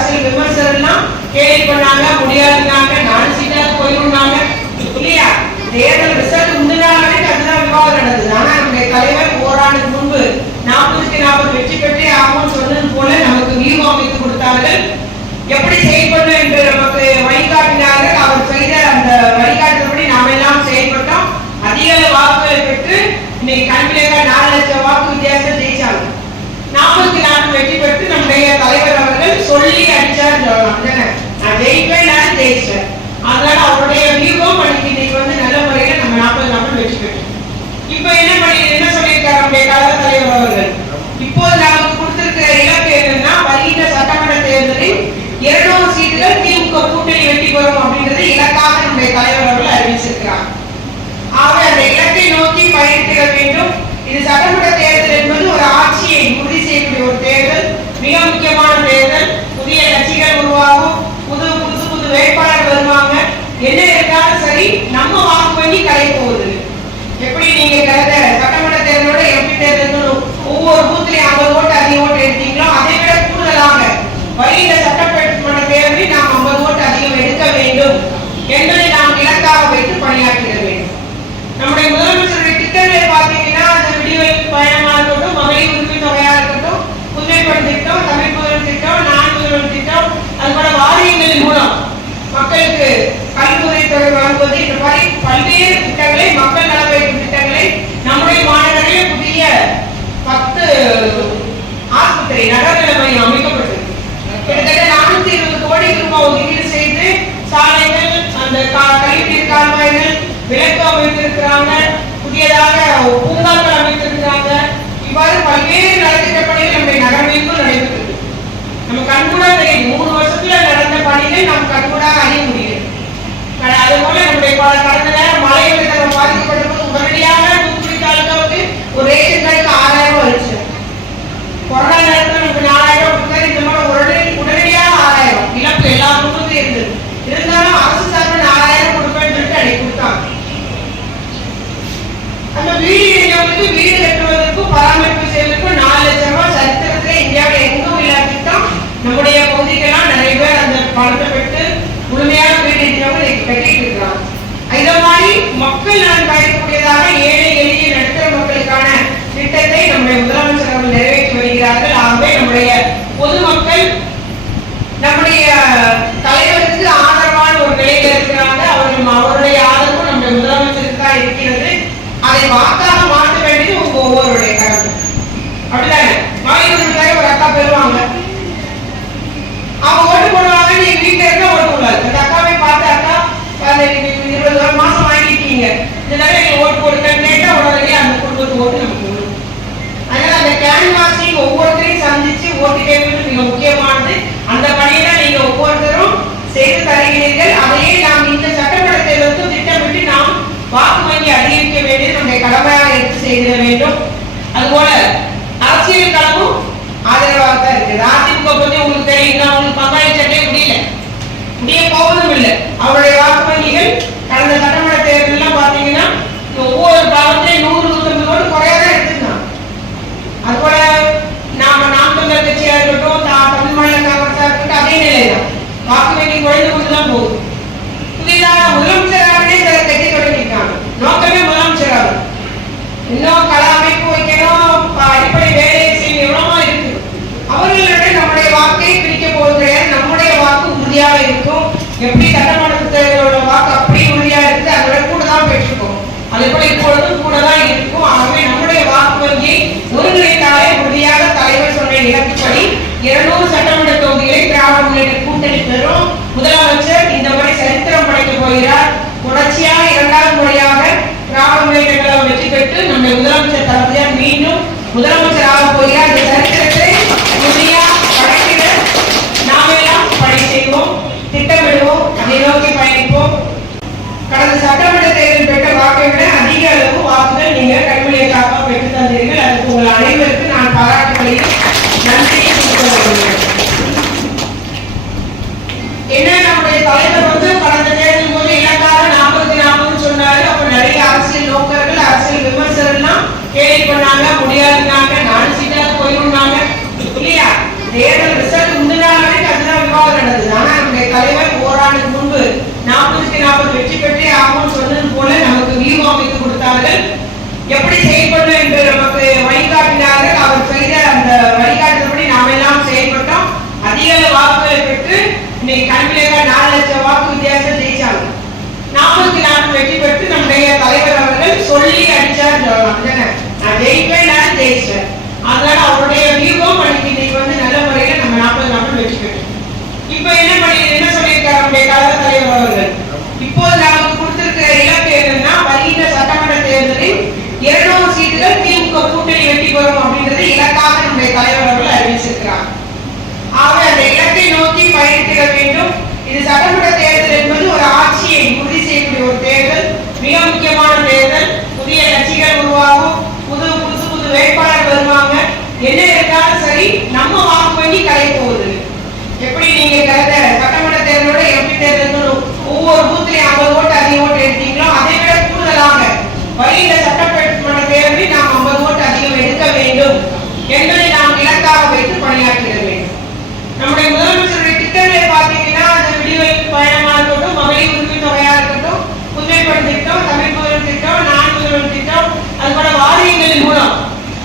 அரசியல் விமர்சனம் கேள்வி பண்ணாங்க, முடியாதுனாங்க, நானும் சீட்டாக போயிடுனாங்க இல்லையா? தேர்தல் ரிசல்ட் முன்னாள் வரைக்கும் அதுதான் விவாதம் நடந்தது. ஆனா நம்முடைய தலைவர் ஓராண்டுக்கு முன்பு 40க்கு 40 வெற்றி பெற்றே ஆகும்னு சொன்னது போல நமக்கு வியூகம் அமைத்து கொடுத்தார்கள். எப்படி செயல்படணும் என்று நமக்கு வழிகாட்டினார்கள். அவர் செய்த அந்த வழிகாட்டுபடி நாம் எல்லாம் செயல்பட்டோம். அதிக வாக்குகளை பெற்று இன்னைக்கு கல்வியில 4 லட்சம் வாக்கு வித்தியாசம் ஜெயிச்சாங்க. 40க்கு 40 வெற்றி பெற்று நம்முடைய தலைவர் அவர்கள் சொல்லி அடிச்சார் சொல்லலாம். நான் ஜெயிப்பேன், நான் ஜெயிச்சேன். அதனால அவருடைய வியூகம் இன்னைக்கு நல்ல முறையில நம்ம 40-40 வெற்றி பெற்றோம். இப்ப என்ன சொல்லியிருக்காரு நம்முடைய கழக தலைவர் அவர்கள்? இப்போது நமக்கு கொடுத்திருக்கிற இலக்கு என்னன்னா, வருகின்ற சட்டமன்ற தேர்தலில் 200 சீட்டுகள் திமுக கூட்டணி வெற்றி பெறும் அப்படின்றது இலக்காக நம்முடைய தலைவர் அவர்கள் அறிவிச்சிருக்கிறார். ஆக அந்த இலக்கை நோக்கி பயணிக்க வேண்டும். இது சட்டமன்ற தேர்தல் என்பது ஒரு ஆட்சியை உறுதி செய்யக்கூடிய ஒரு தேர்தல், மிக முக்கியமான தேர்தல். புதிய கட்சிகள் உருவாகும், புது வேட்பாளர் வருவாங்க. என்ன இருந்தாலும் சரி, நம்ம வாக்கு வங்கி கலை போகுது. எப்படி நீங்க கடந்த சட்டமன்ற தேர்தலோட எம்பி தேர்தல் ஒவ்வொரு பூத்திலையும் 50 ஓட்டு அதிக ஓட்டு எடுத்தீங்களோ, அதை விட கூடுதலாக வருகிற சட்டமன்ற தேர்தலில் நாம் 50 ஓட்டு அதிகம் எடுக்க வேண்டும் என்பதை நாம் இலக்காக வைத்து பணியாற்ற வேண்டும். நம்முடைய முதலமைச்சருடைய திட்டங்களை பார்த்தீங்கன்னா, அந்த விடிவெளி பயணமா இருக்கட்டும், மகளிர் உரிமை தொகையா இருக்கட்டும், புதுமைப்பணி திட்டம், தமிழ் முதல் திட்டம், நான் முதல் திட்டம், அது போல வாரியங்களின் மூலம் மக்களுக்கு கல்வித்துறை தொகை வழங்குவது, இந்த மாதிரி பல்வேறு திட்டங்களை, மக்கள் நலப்பயிற்சி திட்டங்களை நம்முடைய மாநிலங்களில் புதிய 10 ஆஸ்பத்திரி நகர்நிலை மையம் அமைக்கப்பட்டது. கிட்டத்தட்ட 420 கோடி ரூபாய் ஒதுக்கீடு செய்து சாலைகள், அந்த கழிவுநீர் கால்வாய்கள், விளக்கு அமைத்திருக்கிறாங்க, புதியதாக பூங்காக்கள் அமைத்திருக்கிறாங்க. இவ்வாறு பல்வேறு நலத்திட்ட பணிகள் நம்முடைய நகர்மைக்கும் நடைபெற்றது. நம்ம கண்கூடா தெரியும். 3 வருஷத்துல நடந்த பணிகள் நம்ம கண்கூடா அறிய முடியும். அது போல நம்முடைய கடந்த நேரம் மழை வெள்ளத்தால் பாதிக்கப்பட்ட போது உடனடியாக தூத்துக்குடி தாலுகாவுக்கு ஒரு ரேஷன் கார்டுக்கு 6000 வந்துச்சு. கொரோனா நேரத்தில் நமக்கு 4000 கொடுத்தாரு. இந்த மாதிரி உடனடியாக 6000 இழப்பு எல்லா குடும்பத்திலும் இருந்தது. இருந்தாலும் அரசு சார்பில் 4000 கொடுப்பேன்னு சொல்லிட்டு அன்னைக்கு கொடுத்தாங்க. அந்த வீடு இணையவங்களுக்கு வீடு கட்டுவதற்கும் பராமரிப்பு செய்வதற்கும் 4 லட்சம் ரூபாய் சரித்திரத்திலே இந்தியாவில் எங்கும் இல்லாத திட்டம். நம்முடைய பகுதிக்கெல்லாம் நிறைய பேர் அந்த பணத்தை பெற்று முழுமையாக வீடு இணையவங்க இன்னைக்கு கட்டிட்டு இருக்கிறாங்க. இதை மாதிரி மக்கள் நலன் பயன்படக்கூடியதாக ஏழை எளிய நடுத்தர மக்களுக்கான திட்டத்தை நம்முடைய முதலமைச்சர் அவர்கள் நிறைவேற்றி வருகிறார்கள். ஆகவே நம்முடைய பொதுமக்கள் நம்முடைய தலைவருக்கு ஆதரவான ஒரு நிலையில் இருக்கிறாங்க. அவருடைய ஆதரவு நம்முடைய முதலமைச்சருக்கு தான் இருக்கிறது. அதை வாக்காக மாற்ற வேண்டியது உங்க ஒவ்வொருடைய கடமை. அப்படிதானே? மாநிலங்களுக்காக ஒரு அக்கா பெறுவாங்க, அவங்க ஓட்டு போடுவாங்க. நீங்க வீட்டுல இருக்க ஓட்டு போடாது. அந்த அக்காவை பார்த்து, அக்கா 20 மாசம் வாங்கிட்டீங்க, இந்த தடவை நீங்க ஓட்டு போடுங்கன்னு கேட்டா உடனே அந்த குடும்பத்து ஓட்டு நமக்கு வரும். அதனால அந்த கேன்வாசிங் ஒவ்வொருத்தரையும் சந்திச்சு ஓட்டு கேட்பது மிக முக்கியமானது. அந்த பணியை தான் நீங்க ஒவ்வொருத்தரும் செய்து தருகிறீர்கள். அதையே நாம் இந்த சட்டமன்ற தேர்தலுக்கு திட்டமிட்டு நாம் வாக்கு வங்கி அதிகரிக்க வேண்டியது நம்முடைய கடமையாக எடுத்து செய்திட வேண்டும். அதுபோல அரசியல் களமும் ஆதரவாக தான் இருக்குது. அதிமுக பத்தி உங்களுக்கு தெரியும், அவங்களுக்கு பங்காளிச்சட்டே முடிய போவதும் இல்லை. அவருடைய வாக்கு வங்கிகள் கடந்த சட்டமன்ற தேர்தல் பாத்தீங்கன்னா ஒவ்வொரு பாகத்திலையும் 100-150 கோடி குறையாதான் எடுத்துருந்தாங்க. அதுபோல நாம் தமிழர் கட்சியா இருக்கட்டும், தமிழ் மாநில காங்கிரஸா இருக்கட்டும், அதே நிலைதான் வாக்கு வங்கி குறைந்து கொண்டுதான் போகுது. புதிதாக முதலமைச்சராகவே சில கட்சி தொடங்கியிருக்காங்க. நோக்கமே முதலமைச்சராக இன்னும் கள அமைப்பு வைக்கணும், அடிப்படை வேலையை செய்ய எவ்வளவோ இருக்கு. அவர்களுடைய நம்முடைய வாக்கை பிரிக்க போகிற நம்முடைய வாக்கு உறுதியாக இருக்கும். எப்படி சட்டமன்ற தேர்தலோட வாக்கு அப்படி உறுதியாக இருக்கு, அதோட கூட தான் பெற்றிருக்கோம். அதே போல இப்பொழுதும் கூட தான் இருக்கும். ஆகவே நம்முடைய வாக்கு வங்கியை ஒருங்கிணைத்தாலே உறுதியாக தலைவர் சொன்ன இலக்குப்படி 200 சட்டமன்ற தொகுதிகளை திராவிட முன்னேற்ற கூட்டணி பெறும். முதலமைச்சர் இந்த முறை சரித்திரம் படைக்க போகிறார். தொடர்ச்சியாக 2வது முறையாக திராவிட முன்னேற்ற கழகம் வெற்றி பெற்று நம்முடைய முதலமைச்சர் தளபதியார் மீண்டும் முதலமைச்சராக போகிறார். இந்த சரித்திரத்தை உறுதியாக படைக்கிற நாமெல்லாம் பணி செய்வோம், திட்டமிடுவோம், அதை நோக்கி பயணிப்போம். கடந்த சட்டமன்ற தேர்தல் பெற்ற வாக்கை விட அதிக அளவு வாக்குகள் நீங்கள் கல்வியியலுக்காக பெற்று தந்தீர்கள். அதுக்கு உங்கள் அனைவருக்கும் நான் பாராட்டுகளையும் நன்றியை தலைவர் ஓராண்டுக்கு முன்பு 40-40 வெற்றி பெற்றே ஆகும் சொன்னது போல நமக்கு வியூகம் அமைத்து கொடுத்தார்கள். எப்படி செயல்படும் என்று நமக்கு வழிகாட்டினார்கள். அவர் செய்த அந்த வழிகாட்டுபடி நாம் எல்லாம் செயல்பட்டோம். அதிக வாக்குகளை பெற்று இன்னைக்கு கல்வியில 4 லட்சம் வாக்கு வித்தியாசம் ஜெயிச்சாங்க. 40-40 வெற்றி பெற்று நம்முடைய தலைவர் அவர்கள் சொல்லி அடிச்சார் சொல்லலாம். நான் ஜெயிப்பேன், நான் ஜெயிச்சேன். அதனால அவருடைய வியூகம் இன்னைக்கு நல்ல முறையில நம்ம 40-40 வெற்றி பெற்றோம். இப்ப என்ன சொல்லியிருக்காரு நம்முடைய கழக தலைவர் அவர்கள்? இப்போது நமக்கு கொடுத்திருக்கிற இலக்கு என்னன்னா, வருகின்ற சட்டமன்ற தேர்தலில் 200 சீட்டுகள் திமுக கூட்டணி வெற்றி பெறும் அப்படின்றது இலக்காக நம்முடைய தலைவர் அவர்கள் அறிவிச்சிருக்கிறார். ஆக அந்த இலக்கை நோக்கி பயணிக்க வேண்டும். இது சட்டமன்ற தேர்தல் என்பது ஒரு ஆட்சியை உறுதி செய்யக்கூடிய ஒரு தேர்தல், மிக முக்கியமான தேர்தல். புதிய கட்சிகள் உருவாகும், புது வேட்பாளர் வருவாங்க. என்ன இருந்தாலும் சரி, நம்ம வாக்கு வங்கி கலை போகுது. எப்படி நீங்க கடந்த சட்டமன்ற தேர்தலோட எப்படி தேர்தல் ஒவ்வொரு பூத்திலையும் 50 ஓட்டு அதிக ஓட்டு எடுத்தீங்களோ, அதை விட கூடுதலாக வருகின்ற சட்டமன்ற தேர்தலில் நாம் 50 ஓட்டு அதிகம் எடுக்க வேண்டும் என்பதை நாம் இலக்காக வைத்து பணியாற்ற வேண்டும். நம்முடைய முதலமைச்சருடைய திட்டங்களை பார்த்தீங்கன்னா, அந்த விடிவெளி பயணமா இருக்கட்டும், மகளிர் உரிமை தொகையா இருக்கட்டும், புதுமைப்பணி திட்டம், தமிழ் முதல் திட்டம், நான் முதல் திட்டம், அது போல வாரியங்களின் மூலம்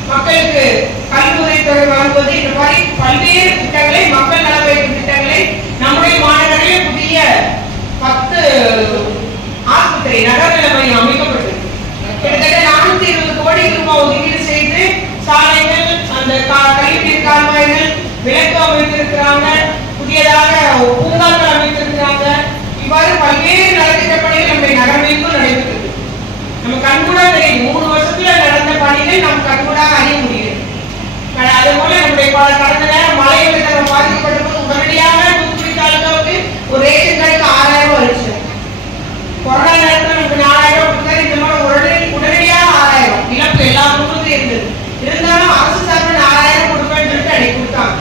மக்களுக்கு கல்வி தொகை வழங்குவது, இந்த மாதிரி பல்வேறு திட்டங்களை, மக்கள் நலப்பயிற்சி திட்டங்களை நம்முடைய மாநகரில் புதிய 10 ஆஸ்பத்திரி நகர்நிலை மையம் அமைக்கப்பட்டது. கிட்டத்தட்ட 420 கோடி ரூபாய் ஒதுக்கீடு செய்து சாலைகள், அந்த கழிவுநீர் கால்வாய்கள், விளக்கு அமைத்திருக்கிறாங்க, புதியதாக பூங்காக்கள் அமைத்திருக்கிறாங்க. இவ்வாறு பல்வேறு நலத்திட்ட பணிகள் நம்முடைய நகர்மைக்கும் நடைபெற்றது. நம்ம கண்கூடா தெரியும். 3 வருஷத்துல நடந்த பணிகள் நம்ம கண்கூடா அறிய முடியும். அதே போல நம்முடைய கடந்த நேரம் மழை வெள்ளத்தால் பாதிக்கப்பட்ட போது உடனடியாக தூத்துக்குடி தாலுகாவுக்கு ஒரு ரேஷன் கார்டுக்கு 6000 ரூபாய் இருந்துச்சு. கொரோனா நேரத்தில் நமக்கு 4000 கொடுத்தாரு. இந்த மாதிரி உடனடியாக 6000 இழப்பு எல்லா குடும்பத்திலும் இருந்தது. இருந்தாலும் அரசு சார்பில் 4000 கொடுப்பேன்னு சொல்லிட்டு அன்னைக்கு கொடுத்தாங்க.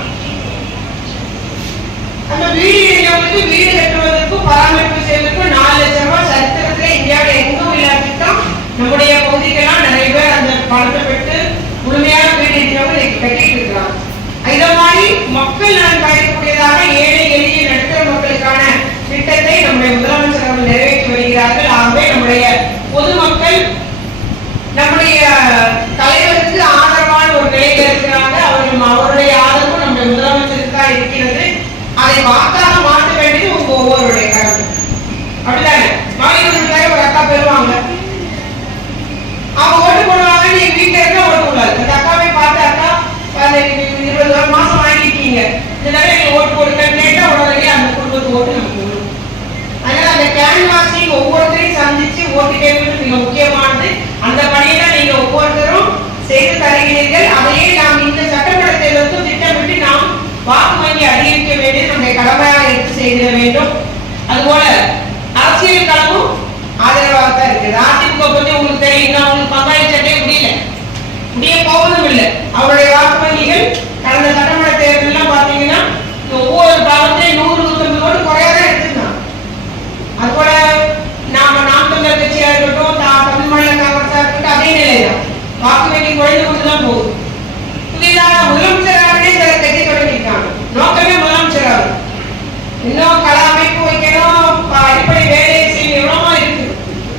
அந்த வீடு இணையவங்களுக்கு வீடு கட்டுவதற்கும் பராமரிப்பு செய்வதற்கும் 4 லட்சம் ரூபாய் சரித்திரத்தில் இந்தியாவில் எங்கும் இல்லாத திட்டம். நம்முடைய பகுதிக்கெல்லாம் நிறைய பேர் அந்த பணத்தை பெற்று முழுமையாக வீடு இணையவங்க இன்னைக்கு கட்டிட்டு இருக்கிறாங்க. இதை மாதிரி மக்கள் நலன் பயணக்கூடியதாக ஏழை எளிய நடுத்தர மக்களுக்கான திட்டத்தை நம்முடைய முதலமைச்சர் அவர்கள் நிறைவேற்றி வருகிறார்கள். ஆகவே நம்முடைய பொதுமக்கள் நம்முடைய தலைவருக்கு ஆதரவான ஒரு நிலையில் இருக்கிறாங்க. அவருடைய ஆதரவும் நம்முடைய முதலமைச்சருக்கு தான் இருக்கிறது. அதை வாக்காக மாற்ற வேண்டியது உங்க ஒவ்வொருடைய கடமை. அப்படிதானே? மாநிலங்களுக்காக ஒரு அக்கா பெறுவாங்க, அவங்க ஓட்டு போடுவாங்க. நீங்க வீட்டுல இருக்க ஓட்டு போடாது. அந்த அக்காவை பார்த்து, அக்கா 20 மாசம் வாங்கிட்டீங்க, இந்த தடவை நீங்க ஓட்டு போடுங்க கேட்டா உடனே அந்த குடும்பத்துக்கு ஓட்டு நமக்கு வரும். அதனால அந்த கேன்வாசிங் ஒவ்வொருத்தரையும் சந்திச்சு ஓட்டு கேட்பது மிக முக்கியமானது. அந்த பணியை தான் நீங்க ஒவ்வொருத்தரும் செய்து தருகிறீர்கள். அதையே நாம் இந்த சட்டமன்ற தேர்தலுக்கு திட்டமிட்டு நாம் வாக்கு வங்கி அதிகரிக்க வேண்டியது நம்முடைய கடமையாக எடுத்து செய்திட வேண்டும். அதுபோல அரசியல் களமும் ஆதரவாக தான் இருக்குது. அதிமுக பத்தி உங்களுக்கு தெரியும், அவங்களுக்கு பஞ்சாயத்து சட்டே முடிய போவதும் இல்லை. அவருடைய வாக்கு வங்கிகள் கடந்த சட்டமன்ற தேர்தல் பாத்தீங்கன்னா ஒவ்வொரு பாகத்திலையும் 100-150 கோடி குறையாதான் எடுத்துருந்தாங்க. அதுபோல நாம் தமிழர் கட்சியா இருக்கட்டும், தமிழ் மாநில காங்கிரஸா இருக்கட்டும், அதே நிலைதான் வாக்கு வங்கி குறைந்து கொண்டுதான் போகுது. புதிதாக முதலமைச்சராகவே சில கட்சி தொடங்கியிருக்காங்க. நோக்கமே முதலமைச்சராக இன்னும் கள அமைப்பு வைக்கணும், அடிப்படை வேலையை செய்ய எவ்வளவோ இருக்கு.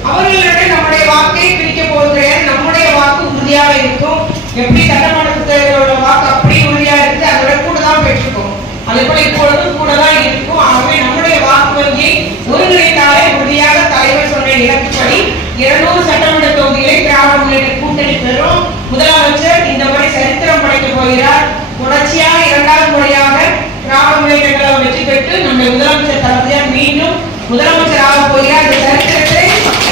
அவர்களிடம் நம்முடைய வாக்கை பிரிக்க போகிறது. நம்முடைய வாக்கு உறுதியாக இருக்கும். எப்படி சட்டமன்ற தேர்தலோட வாக்கு அப்படி உறுதியா இருக்கு, அதோட கூட தான் பெற்றிருக்கோம். அதே போல இப்பொழுதும் கூட தான் இருக்கும். ஆகவே நம்முடைய வாக்கு வங்கியை ஒருங்கிணைத்தாலே உறுதியாக தலைவர் சொன்ன இலக்குப்படி 200 சட்டமன்ற தொகுதிகளை திராவிட முன்னேற்ற கூட்டணி பெறும். முதலமைச்சர் இந்த முறை சரித்திரம் படைக்க போகிறார். தொடர்ச்சியாக 2வது முறையாக திராவிட முன்னேற்ற கழகம் வெற்றி பெற்று நம்முடைய முதலமைச்சர் தளபதியார் மீண்டும் முதலமைச்சராக போகிறார். இந்த சரித்திரத்தை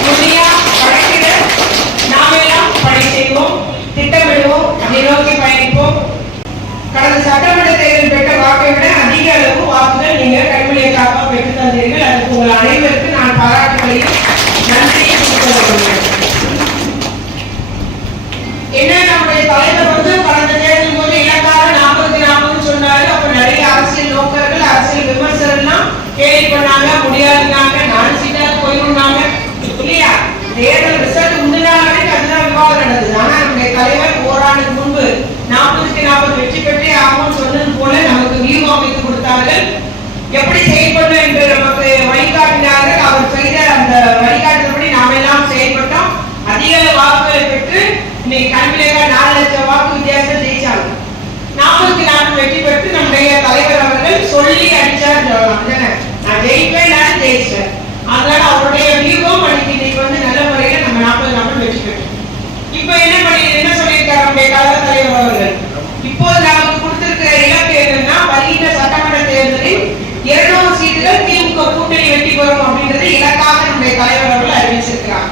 உறுதியாக படைக்கிற நாமெல்லாம் பணி செய்வோம், திட்டமிடுவோம், அதை நோக்கி பயணிப்போம். கடந்த சட்டமன்ற தேர்தல் பெற்ற வாக்கை விட அதிக அளவு வாக்குகள் நீங்க கைமொழியாக பெற்று தந்தீர்கள். அதுக்கு உங்கள் அனைவருக்கு நான் பாராட்டுகளையும் நன்றியை என்ன நம்முடைய தலைவர் கடந்த தேர்தல் போது இலக்காக 40-40 சொன்னாரு. அப்ப நிறைய அரசியல் நோக்கர்கள், அரசியல் விமர்சகர்கள் கேள்வி பண்ணாங்க, முடியாதுனாங்க, 4 சீட்டாக போயிருந்தாங்க இல்லையா? தேர்தல் ரிசல்ட் முன்னாள் வரைக்கும் அதுதான் விவாதம் நடந்தது. ஆனா நம்முடைய தலைவர் ஓராண்டுக்கு முன்பு 40-40 வெற்றி பெற்றே ஆகும் சொன்னது போல நமக்கு வியூகம் அமைத்து கொடுத்தார்கள். எப்படி செயல்படும் என்று நம்ம வெற்றி பெற்று நம்முடைய தலைவர் அவர்கள் சொல்லி அடிச்சார் சொல்லலாம். நான் ஜெயிப்பேன், நான் ஜெயிச்சேன். அதனால அவருடைய வியூகம் இன்னைக்கு வந்து நல்ல முறையில நம்ம 40 நாட்கள் வெற்றி பெற்றோம். இப்ப என்ன சொல்லியிருக்காரு நம்முடைய கழக தலைவர் அவர்கள், இப்போது நமக்கு கொடுத்திருக்கிற இலக்கு என்னன்னா வருகின்ற சட்டமன்ற தேர்தலில் 200 சீட்டுகள் திமுக கூட்டணி வெற்றி பெறும் அப்படின்றது இலக்காக நம்முடைய தலைவர் அவர்கள் அறிவிச்சிருக்கிறார்.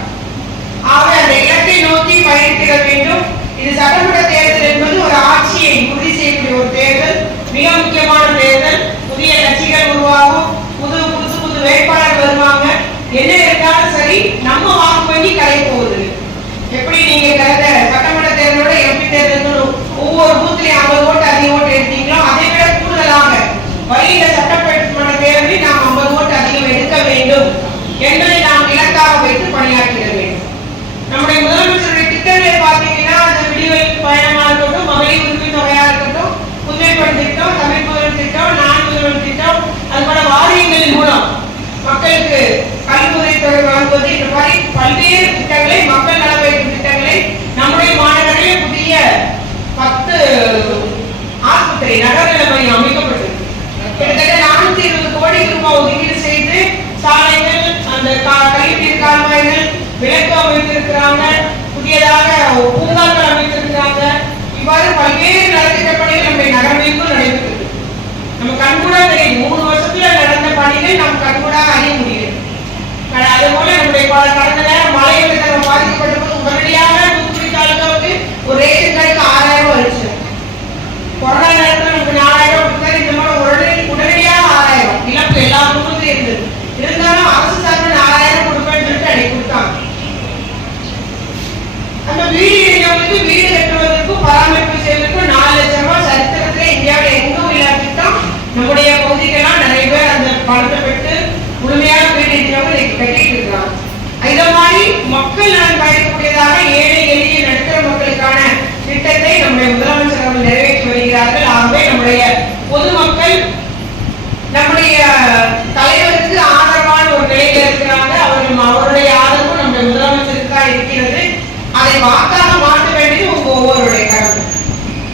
ஆக அந்த இலக்கை நோக்கி பயணிக்க வேண்டும். இது சட்டமன்ற தேர்தல் என்பது ஒரு ஆட்சியை உறுதி செய்யக்கூடிய ஒரு தேர்தல், மிக முக்கியமான தேர்தல். புதிய கட்சிகள் உருவாகும், புது வேட்பாளர் வருவாங்க. என்ன இருந்தாலும் சரி, நம்ம வாக்கு வங்கி கலை போகுது. எப்படி நீங்க கடந்த சட்டமன்ற தேர்தலோட எம்பி தேர்தல் ஒவ்வொரு பூத்திலையும் 50 ஓட்டு அதிக ஓட்டு எடுத்தீங்களோ அதை விட கூடுதலாக வருகிற சட்டமன்ற தேர்தலில் நாம் 50 ஓட்டு அதிகம் எடுக்க வேண்டும் என்பதை நாம் இலக்காக வைத்து பணியாற்றிட வேண்டும். நம்முடைய முதலமைச்சருடைய திட்டங்களை பார்த்தீங்கன்னா அந்த விடிவெளி பயணமா இருக்கட்டும், மகளிர் உரிமை தொகையா இருக்கட்டும், புதுமைப்பெண் திட்டம், தமிழ் முதல் திட்டம், நான் முதல்வர் திட்டம், அது போல வாரியங்களின் மூலம் மக்களுக்கு கல்வி தொகை வழங்குவது, இந்த மாதிரி பல்வேறு திட்டங்களை, மக்கள் நலவாழ்வு திட்டங்களை நம்முடைய மாநகரில் புதிய 10 ஆஸ்பத்திரி நகர்நிலை மையம் அமைக்கப்பட்டது. கிட்டத்தட்ட 420 கோடி ரூபாய் ஒதுக்கீடு செய்து சாலைகள், அந்த கழிவுநீர் கால்வாய்கள், விளக்கு அமைத்திருக்கிறாங்க, புதியதாக பூங்காக்கள் அமைத்திருக்கிறாங்க. இவ்வாறு பல்வேறு நலத்திட்ட பணிகள் நம்முடைய நகரமைப்பும் நடைபெற்றது. நம்ம கண்கூடா தெரியும், 3 வருஷத்துல நடந்த பணிகள் நம்ம கண்கூடா அறிய முடியும். அதே போல நம்முடைய கடந்த நேரம் மழை வெள்ளத்தால் பாதிக்கப்பட்ட போது உடனடியாக தூத்துக்குடி தாலுகாவுக்கு ஒரு ரேஷன் கார்டுக்கு 6000 ரூபாய் இருந்துச்சு. கொரோனா நேரத்தில் நமக்கு 4000 கொடுத்தாரு. இந்த மாதிரி உடனடியாக 6000 இழப்பு எல்லா குடும்பத்திலும் இருந்தது. இருந்தாலும் அரசு சார்பில் 4000 கொடுப்பேன்னு சொல்லிட்டு அன்னைக்கு கொடுத்தாங்க. அந்த வீடு இணையவங்களுக்கு வீடு கட்டுவதற்கும் பராமரிப்பு செய்வதற்கும் 4 லட்சம் ரூபாய் சரித்திரத்திலே இந்தியாவில் எங்கும் இல்லாத திட்டம். நம்முடைய பகுதிக்கெல்லாம் நிறைய பேர் அந்த பணத்தை பெற்று முழுமையாக வீடு இணையவங்க இன்னைக்கு கட்டிட்டு இருக்கிறாங்க. இதை மாதிரி மக்கள் நலன் பயணக்கூடியதாக ஏழை எளிய நடுத்தர மக்களுக்கான திட்டத்தை நம்முடைய முதலமைச்சர் அவர்கள் நிறைவேற்றி வருகிறார்கள். ஆகவே நம்முடைய பொதுமக்கள் நம்முடைய தலைவருக்கு ஆதரவான ஒரு நிலையில் இருக்கிறாங்க. அவருடைய ஆதரவும் நம்முடைய முதலமைச்சருக்கு தான் இருக்கிறது. அதை வாக்காக மாற்ற வேண்டியது உங்க ஒவ்வொருடைய கடமை.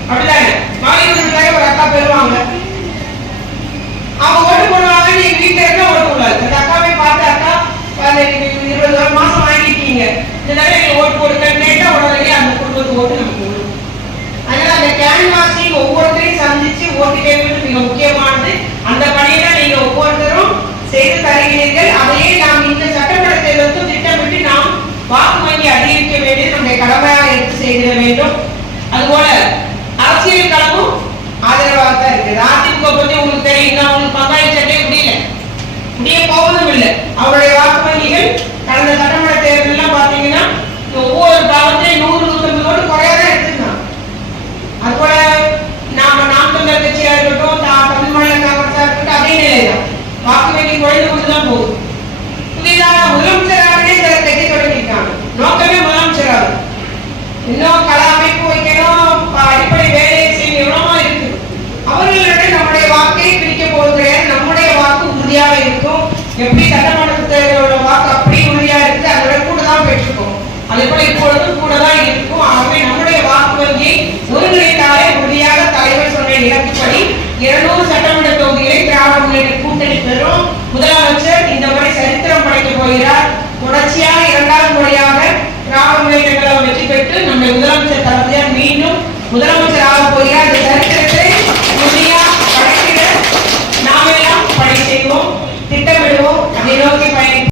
அப்படிதானே? மாநிலத்திற்காக ஒரு அக்கா பெறுவாங்க, அவங்க ஓட்டு போடுவாங்க. நீங்க வீட்டுல இருக்க ஓட்டு போடாது. அந்த அக்காவை பார்த்து, அக்கா 20 மாசம் வாங்கிட்டீங்க, இந்த தடவை நீங்க ஓட்டு போடுங்கன்னு கேட்டா உடனே அந்த குடும்பத்துக்கு ஓட்டு நமக்கு போடும். அதனால அந்த கேன்வாசிங் ஒவ்வொருத்தரையும் சந்திச்சு ஓட்டு கேட்பது மிக முக்கியமானது. அந்த பணியை தான் நீங்க ஒவ்வொருத்தரும் செய்து தருகிறீர்கள். அதையே நாம் இந்த சட்டமன்ற தேர்தலுக்கு திட்டமிட்டு நாம் வாக்கு வங்கி அதிகரிக்க வேண்டியது நம்முடைய கடமையாக எடுத்து செய்திட வேண்டும். அதுபோல அரசியல் களமும் ஆதரவாக தான் இருக்குது. அதிமுக பத்தி உங்களுக்கு தெரியும், அவங்களுக்கு பங்காளி சட்டே முடிய போவதும் இல்லை. அவருடைய வாக்கு வங்கிகள் கடந்த சட்டமன்ற தேர்தல் பாத்தீங்கன்னா ஒவ்வொரு பாவத்தையும் 100-150 ஓட்டு குறையாதான் எடுத்துருந்தாங்க. அதுபோல நாம் தமிழர் கட்சியா இருக்கட்டும், தமிழ் மாநில காங்கிரஸா இருக்கட்டும், அதே நிலைதான் வாக்கு வங்கி குறைந்து கொண்டுதான் போகுது. புதிதாக முதலமைச்சராகவே சில கட்சி தொடங்கியிருக்காங்க. நோக்கமே முதலமைச்சராக இன்னும் கள அமைப்பு வைக்கணும், அடிப்படை வேலையை செய்ய எவ்வளவோ இருக்கு. அவர்களிடம் நம்முடைய வாக்கை பிரிக்க போகிறது. நம்முடைய வாக்கு உறுதியாக இருக்கும். எப்படி சட்டமன்ற தேர்தலோட வாக்கு அப்படி உறுதியா இருக்கு, அதோட கூட தான் பெற்றிருக்கோம். அதே போல இப்பொழுதும் கூட தான் இருக்கும். ஆகவே நம்முடைய வாக்கு வங்கியை ஒருங்கிணைத்தாலே உறுதியாக தலைவர் சொன்ன இலக்குப்படி 200 சட்டமன்ற